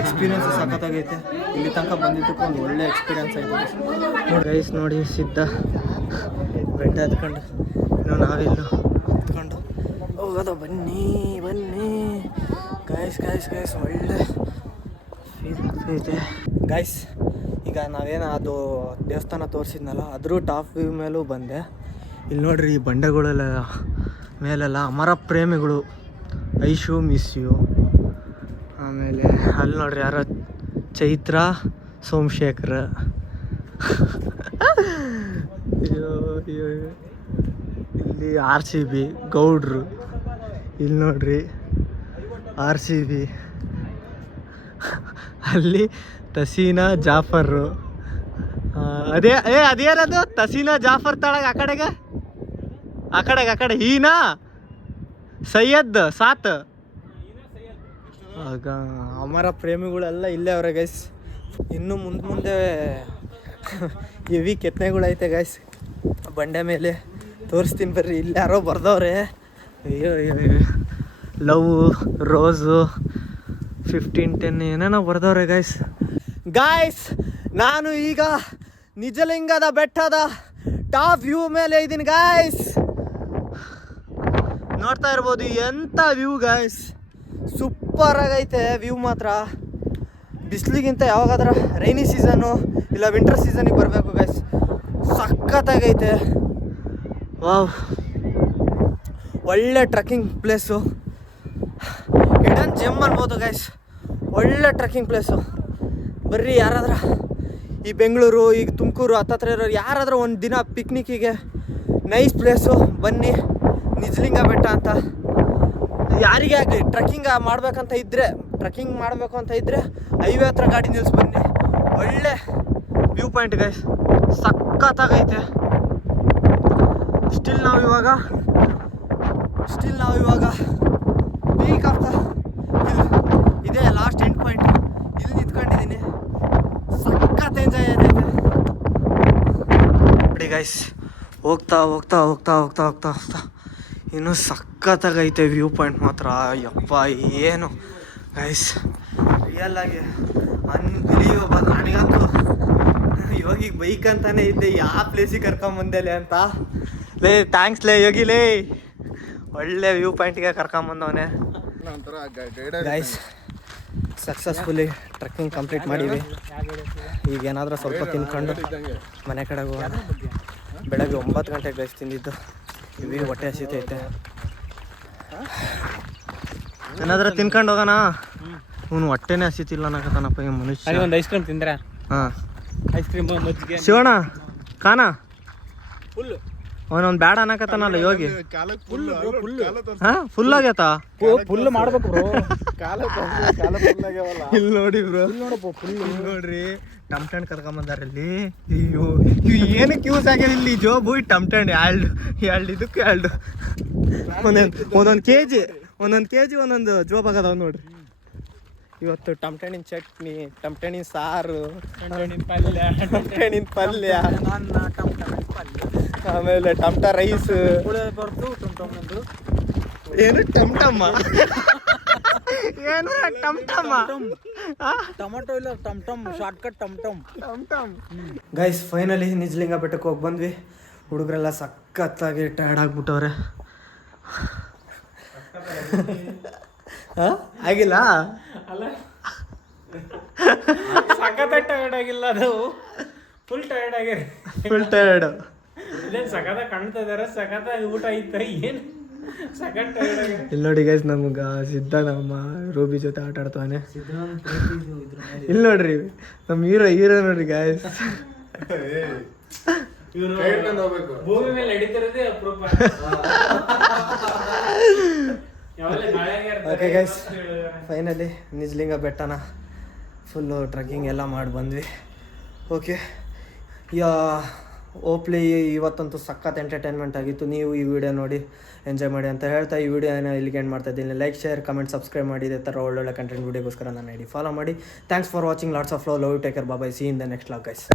ಎಕ್ಸ್ಪೀರಿಯನ್ಸ್ ಸಖತ್ತಾಗೈತೆ. ಇಲ್ಲಿ ತನಕ ಬಂದಿದ್ದಕ್ಕೂ ಒಂದು ಒಳ್ಳೆ ಎಕ್ಸ್ಪೀರಿಯನ್ಸ್ ಐತೆ ಗೈಸ್. ನೋಡಿ ಸಿದ್ಧ ಬೆಟ್ಟ ಹತ್ಕೊಂಡು ಇನ್ನು ನಾವಿಲ್ಲೂ ಹತ್ಕೊಂಡು ಹೋಗೋದು. ಬನ್ನಿ ಗೈಸ್. ಒಳ್ಳೆ ಫೀಲ್ ಆಗ್ತೈತೆ ಗೈಸ್. ಈಗ ನಾವೇನು ಅದು ದೇವಸ್ಥಾನ ತೋರಿಸಿದ್ನಲ್ಲ, ಅದ್ರ ಟಾಪ್ ವ್ಯೂ ಮೇಲೂ ಬಂದೆ. ಇಲ್ಲಿ ನೋಡ್ರಿ ಈ ಬಂಡೆಗಳೆಲ್ಲ ಮೇಲೆಲ್ಲ ಅಮರ ಪ್ರೇಮಿಗಳು, ಐಶು ಮಿಸ್ ಯು. ಆಮೇಲೆ ಅಲ್ಲಿ ನೋಡ್ರಿ ಯಾರೋ ಚೈತ್ರ ಸೋಮಶೇಖರ್. ಇಲ್ಲಿ RCB ಗೌಡ್ರು. ಇಲ್ಲಿ ನೋಡ್ರಿ RCB. ಅಲ್ಲಿ ತಸೀನಾ ಜಾಫರು. ಅದೇನದು ತಸೀನಾ ಜಾಫರ್ ತಳಗ ಆ ಕಡೆಗೆ ಹೀನಾ ಸೈಯದ್ ಸಾತ್. ಆಗ ಅಮರ ಪ್ರೇಮಿಗಳೆಲ್ಲ ಇಲ್ಲೇ ಅವ್ರೆ ಗೈಸ್. ಇನ್ನು ಮುಂದೆ ಹೆವಿ ಕೆತ್ತನೆಗಳೈತೆ ಗೈಸ್ ಬಂಡೆ ಮೇಲೆ. ತೋರಿಸ್ತೀನಿ ಬರ್ರಿ. ಇಲ್ಲಿ ಯಾರೋ ಬರ್ದವ್ರೆ. ಅಯ್ಯೋ ಲವ್ ರೋಸು 1510 ಏನೇನೋ ಬರ್ದವ್ರೆ ಗಾಯ್ಸ್. ನಾನು ಈಗ ನಿಜಲಿಂಗದ ಬೆಟ್ಟದ ಟಾಪ್ ವ್ಯೂ ಮೇಲೆ ಇದ್ದೀನಿ ಗಾಯ್ಸ್. ನೋಡ್ತಾ ಇರ್ಬೋದು ಎಂಥ ವ್ಯೂ ಗಾಯ್ಸ್. ಸೂಪರ್ ಆಗೈತೆ ವ್ಯೂ ಮಾತ್ರ. ಬಿಸಿಲಿಗಿಂತ ಯಾವಾಗಾದ್ರ ರೈನಿ ಸೀಸನ್ನು ಇಲ್ಲ ವಿಂಟರ್ ಸೀಸನಿಗೆ ಬರಬೇಕು ಗೈಸ್. ಸಖತ್ತಾಗೈತೆ. ವಾವ್, ಒಳ್ಳೆ ಟ್ರೆಕ್ಕಿಂಗ್ ಪ್ಲೇಸು. ಹಿಡನ್ ಜೆಮ್ ಅನ್ಬೋದು ಗೈಸ್. ಒಳ್ಳೆ ಟ್ರೆಕ್ಕಿಂಗ್ ಪ್ಲೇಸು. ಬರ್ರಿ ಯಾರಾದ್ರ ಈ ಬೆಂಗಳೂರು ಈಗ ತುಮಕೂರು ಹತ್ತತ್ರ ಇರೋರು ಯಾರಾದರೂ ಒಂದು ದಿನ ಪಿಕ್ನಿಕ್ಕಿಗೆ ನೈಸ್ ಪ್ಲೇಸು ಬನ್ನಿ. ನಿಜಲಿಂಗ ಬೆಟ್ಟ ಅಂತ ಯಾರಿಗೇ ಆಗಲಿ ಟ್ರೆಕ್ಕಿಂಗ್ ಮಾಡಬೇಕು ಅಂತ ಇದ್ದರೆ ಹೈವೇ ಹತ್ರ ಗಾಡಿ ನಿಲ್ಸಿ ಬನ್ನಿ. ಒಳ್ಳೆ ವ್ಯೂ ಪಾಯಿಂಟ್ ಗೈಸ್. ಸಖತ್ತಾಗೈತೆ. ಸ್ಟಿಲ್ ನಾವು ಇವಾಗ ಪೀಕ್ ಆಫ್ ದ ಹಿಲ್ ಇದೇ ಲಾಸ್ಟ್ ಎಂಡ್ ಪಾಯಿಂಟ್. ಇಲ್ಲಿ ನಿಂತ್ಕೊಂಡಿದ್ದೀನಿ. ಸಖತ್ ಎಂಜಾಯ್ ಆಗೈತೆ ನೋಡಿ ಗೈಸ್. ಹೋಗ್ತಾ ಇನ್ನೂ ಸಖತ್ತಾಗೈತೆ ವ್ಯೂ ಪಾಯಿಂಟ್ ಮಾತ್ರ. ಯಪ್ಪ ಏನು ಗೈಸ್, ರಿಯಲ್ ಆಗಿ ಅನ್ಬಿಲೀವಬಲ್. ನನಗಂತೂ ಯೋಗಿಗೆ ಬೈಕ್ ಅಂತಾನೆ ಇದ್ದೆ ಯಾವ ಪ್ಲೇಸಿಗೆ ಕರ್ಕೊಂಬಂದೇಲೆ ಅಂತ. ಥ್ಯಾಂಕ್ಸ್ ಯೋಗಿಲೇ, ಒಳ್ಳೆ ವ್ಯೂ ಪಾಯಿಂಟಿಗೆ ಕರ್ಕೊಂಬಂದವನೇ. ಗೈಸ್ ಸಕ್ಸಸ್ಫುಲಿ ಟ್ರೆಕ್ಕಿಂಗ್ ಕಂಪ್ಲೀಟ್ ಮಾಡೀವಿ. ಈಗ ಏನಾದರೂ ಸ್ವಲ್ಪ ತಿನ್ಕೊಂಡು ಮನೆ ಕಡೆಗೆ ಹೋಗೋಣ. ಬೆಳಗ್ಗೆ 9 ಗಂಟೆಗೆ ಗೈಸ್ ತಿಂದಿದ್ದು. ಇವಿ ಹೊಟ್ಟೆ ಹಸಿತೈತೆ. ಏನಾದರೂ ತಿನ್ಕೊಂಡು ಹೋಗೋಣ. ಇವನು ಹೊಟ್ಟೆನೇ ಹಸಿತಿಲ್ಲ ಅನ್ನಕತ್ತಾನಪ್ಪ ಈ ಮನುಷ್ಯ. ಒಂದು ಐಸ್ ಕ್ರೀಮ್ ತಿಂದ್ರೆ? ಹಾಂ, ಐಸ್ ಕ್ರೀಮ್ ಮಜ್ಜಿಗೆ. ಶಿವಣ್ಣ ಕಾನ ಫುಲ್ ಅವನೊಂದು ಬ್ಯಾಡ ಅನ್ನಕತ್ತಾನಲ್ಲ ಯೋಗಿ. ಫುಲ್ ಆಗೈತಾ? ಫುಲ್ ಮಾಡ್ಬೇಕು ಬ್ರೋ. ಇಲ್ಲಿ ನೋಡಿ ಬ್ರೋ, ಫುಲ್ ನೋಡ್ರಿ. ಟಮ್ಟಂಡ್ ಕರ್ಕೊಂಬಂದಾರ ಇಲ್ಲಿ. ಅಯ್ಯೋ ಏನಕ್ಕೆ ಯೂಸ್ ಆಗ್ಯದ ಇಲ್ಲಿ ಜೋಬು. ಟಮ್ಟಂಡ್ ಎರಡು ಇದಕ್ಕೆ ಎರಡು ಒಂದೊಂದು ಕೆ ಜಿ ಒಂದೊಂದು ಜೋಬ್ ಆಗದವ್ ನೋಡ್ರಿ. ಇವತ್ತು ಟಮ್ಟಣ್ಣಿನ ಚಟ್ನಿ, ಟಮ್ಟಣ್ಣಿನ ಸಾರು, ಟಮ್ಟಣ್ಣಿನ ಪಲ್ಯ, ಆಮೇಲೆ ಟಮ್ಟ ರೈಸ್. ಏನು ಟಮ್ಟಮ್ಮ? ಏನು ಟಮ್ಟಮ್ಮ? ಟೊಮೊಟೊ ಇಲ್ಲ ಟಮ್ಟಮ್, ಶಾರ್ಟ್ಕಟ್ ಟಮ್ಟಮ್. ಗೈಸ್ ಫೈನಲಿ ನಿಜಲಿಂಗ ಬೆಟ್ಟಕ್ಕೆ ಹೋಗಿ ಬಂದ್ವಿ. ಹುಡುಗರೆಲ್ಲ ಸಖತ್ತಾಗಿ ಟಯರ್ಡ್ ಆಗ್ಬಿಟ್ಟವ್ರೆ. ಆಗಿಲ್ಲ ಅಲ್ಲ, ಸಖತ್ ಟಯರ್ಡ್ ಆಗಿಲ್ಲ, ಅದು ಫುಲ್ ಟಯರ್ಡ್ ಆಗ್ಯಾರ. Full tired. ಇಲ್ಲೇನು ಸಖತ್ ಕಾಣ್ತಾ ಇದಾರೆ, ಸಖತ್ ಊಟ ಐತ ಏನು ಸಖತ್ ಟಯರ್ಡ್ ಆಗ್ಯಾರ. ಇಲ್ಲಿ ನೋಡಿ ಗೈಸ್, ನಮ್ಗೆ ಸಿದ್ಧ ನಮ್ಮ ರೂಬಿ ಜೊತೆ ಆಟ ಆಡ್ತಾನೆ. ಇಲ್ಲಿ ನೋಡ್ರಿ ನಮ್ಮ ಹೀರೋ ನೋಡ್ರಿ ಗೈಸ್. ಭೂಮಿ ಮೇಲೆ ನಡೀತಿರೋದೇ ಅಪರೂಪ. ಓಕೆ ಗೈಸ್, ಫೈನಲಿ ನಿಜಲಿಂಗ ಬೆಟ್ಟನ ಫುಲ್ಲು ಟ್ರೆಕ್ಕಿಂಗ್ ಎಲ್ಲ ಮಾಡಿ ಬಂದ್ವಿ. ಓಕೆ, ಹೋಪ್ಲಿ ಇವತ್ತಂತೂ ಸಖತ್ ಎಂಟರ್ಟೈನ್ಮೆಂಟ್ ಆಗಿತ್ತು. ನೀವು ಈ ವಿಡಿಯೋ ನೋಡಿ ಎಂಜಾಯ್ ಮಾಡಿ ಅಂತ ಹೇಳ್ತಾ ಈ ವಿಡಿಯೋನ ಇಲ್ಲಿಗೆ ಎಂಡ್ ಮಾಡ್ತಾ ಇದ್ದೀನಿ. ಲೈಕ್, ಶೇರ್, ಕಮೆಂಟ್, ಸಬ್ಸ್ಕ್ರೈಬ್ ಮಾಡಿ. ಇದೇ ಥರ ಒಳ್ಳೊಳ್ಳೆ ಕಂಟೆಂಟ್ ವಿಡಿಯೋಗೋಸ್ಕರ ನನ್ನ ಐಡಿ ಫಾಲೋ ಮಾಡಿ. Thanks for watching. Lots of love. Take care. Bye. See in the next vlog guys.